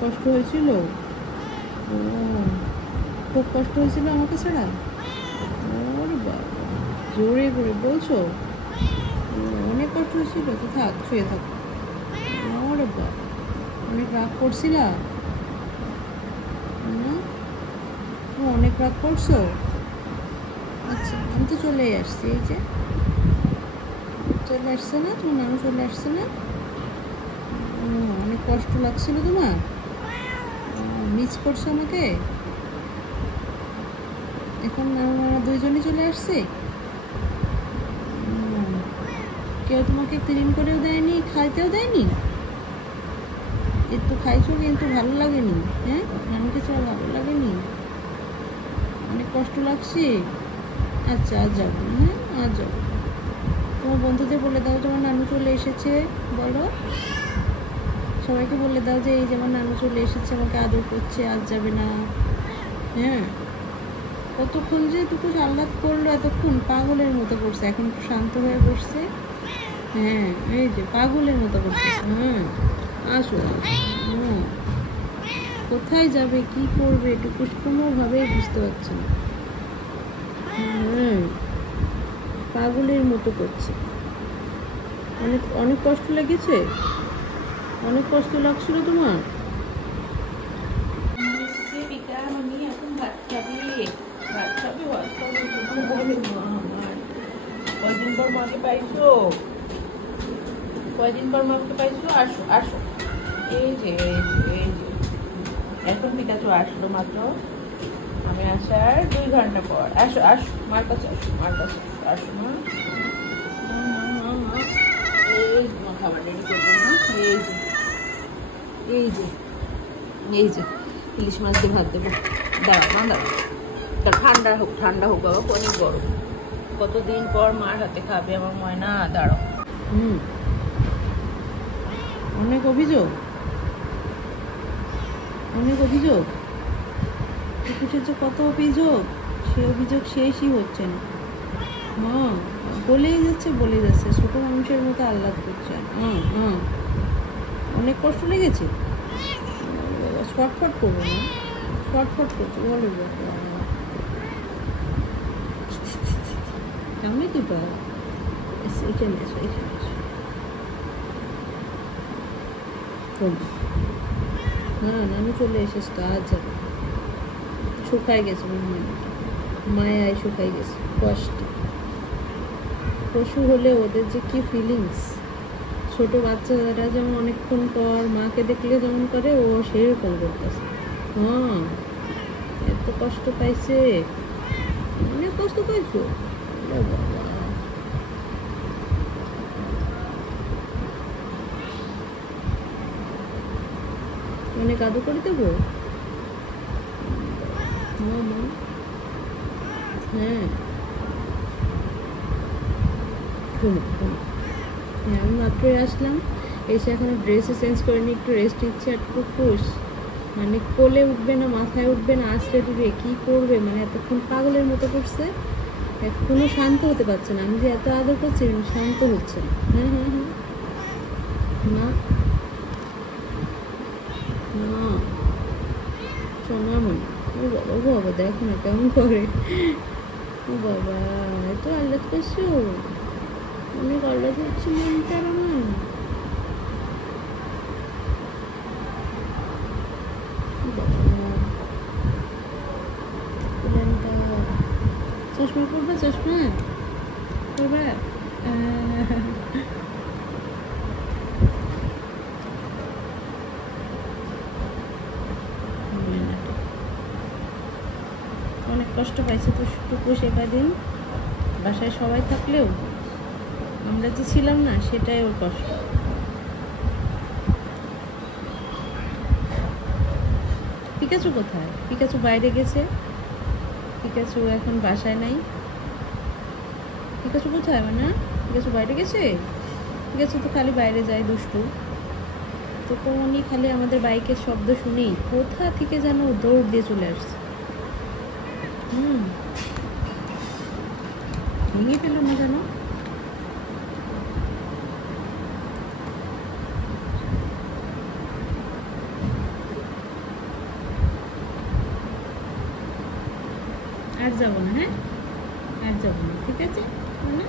কষ্ট হয়েছিল? ও, খুব কষ্ট হয়েছিল আমাকে ছাড়া? ওরে বাবা, জোরে করে বলছো? অনেক কষ্ট হয়েছিল তো, থাক শুয়ে থাক। ওরে বাবা, অনেক রাগ করছিলা না? অনেক রাগ করছো? আচ্ছা, আমি তো চলেই আসছি। এই যে চলে আসছে না তোমার নানু, চলে আসছে না? অনেক কষ্ট লাগছিল তোমার? মিস করছো আমাকে? এখন আমরা দুইজনই চলে আসছি। কেউ তোমাকে ক্লিন করেও দেয়নি, খাইতেও দেয়নি? একটু খাইছো কিন্তু ভালো লাগেনি? হ্যাঁ, নানুকে ছাড়া ভালো লাগেনি? অনেক কষ্ট লাগছে? আচ্ছা, আজ যাবো। হ্যাঁ, আজ যাবো। তোমার বন্ধুদের বলে দাও তোমার নানু চলে এসেছে। বলো, সবাইকে বলে দাও যে এই যে আমার নানু চলে এসেছে, আমাকে আদর করছে, আজ যাবে না। হ্যাঁ, কতক্ষণ যে এটুকু আহ্লাদ করলো, এতক্ষণ পাগলের মতো করছে, এখন একটু শান্ত হয়ে বসছে। হ্যাঁ, এই যে পাগলের মতো করছে। হ্যাঁ, আসো। কোথায় যাবে, কি করবে, এটুকু কোনোভাবেই বুঝতে পারছে না। হ্যাঁ, পাগলের মতো করছে। অনেক অনেক কষ্ট লেগেছে? অনেক কষ্ট লাগছিল তোমার? কয়দিন পর মাকে পাইছো? কয়দিন পর মাকে পাইছো? আসো আসো, এই যে এখন পিকাচু আসলো মাত্র, আমি আসার 2 ঘন্টা পর। আসো আসো, মার কাছে আসো, মার কাছে আসো মা। এই তোমার খাবার রেডি করবো না। এই যে এই যে ইলিশ মাছ দিয়ে ভাত দেবো। দাঁড়া না, দাঁড়া, ঠান্ডা হোক বাবা, অনেক গরম। কতদিন পর মার হাতে খাবে আমার ময়না, দাঁড়াও। অনেক অভিযোগ, অনেক অভিযোগ, যে কত অভিযোগ, সে অভিযোগ শেষই হচ্ছে না। বলেই যাচ্ছে ছোট মানুষের মতো আহ্লাদ করছে। অনেক কষ্ট লেগেছে? শর্টফট করবো না, শর্টফট করছে বলে কেমন কি বা এখানে এসো, এখানে এসো। হ্যাঁ, নানু চলে এসেছে তো, আজ যাবে। শুকাই গেছে মায়ায়, শুকাই গেছে কষ্ট। পশু হলে ওদের যে কি ফিলিংস, ছোট বাচ্চারা যেমন অনেকক্ষণ পর মাকে দেখলে যেমন করে, ও সেরকম করতেছে। এত কষ্ট পাইছে, অনেক কষ্ট পাইছো। অনেক আদর করে দেবো। হ্যাঁ, আমি মাত্রই আসলাম, এসে এখনো ড্রেসে চেঞ্জ করিনি, একটু রেস্ট নিচ্ছে। আর টুকুস মানে কোলে উঠবে না, মাথায় উঠবে না, আশ্রয় দিবে, কি করবে, মানে এতক্ষণ পাগলের মতো করছে, এখনো শান্ত হতে পারছে না। আমি যে এত আদর করছি, শান্ত হচ্ছে না। না না, সোনামণি, ও বাবা, ও বাবা, দেখো না কেমন করে। ও বাবা, এত আহ্লাদ করছো, অনেক আহ্লাদ হচ্ছে মনটা আমার। চশমা পড়বে, চশমা পড়বে। অনেক কষ্ট পাইছে তো টুকু সে কদিন, বাসায় সবাই থাকলেও আমরা যে ছিলাম না, সেটাই ওর কষ্ট। পিকাচু কোথায়? পিকাচু বাইরে গেছে, পিকাচু এখন বাসায় নাই। পিকাচু কোথায় মানে? পিকাচু বাইরে গেছে? পিকাচু তো খালি বাইরে যায়, দুষ্টু। তো কোনই খালি আমাদের বাইকের শব্দ শুনেই কোথা থেকে যেন দৌড় দিয়ে চলে আসছে। ভেঙে ফেলো না কেন? আর যাবো না, হ্যাঁ আর যাবো না, ঠিক আছে না?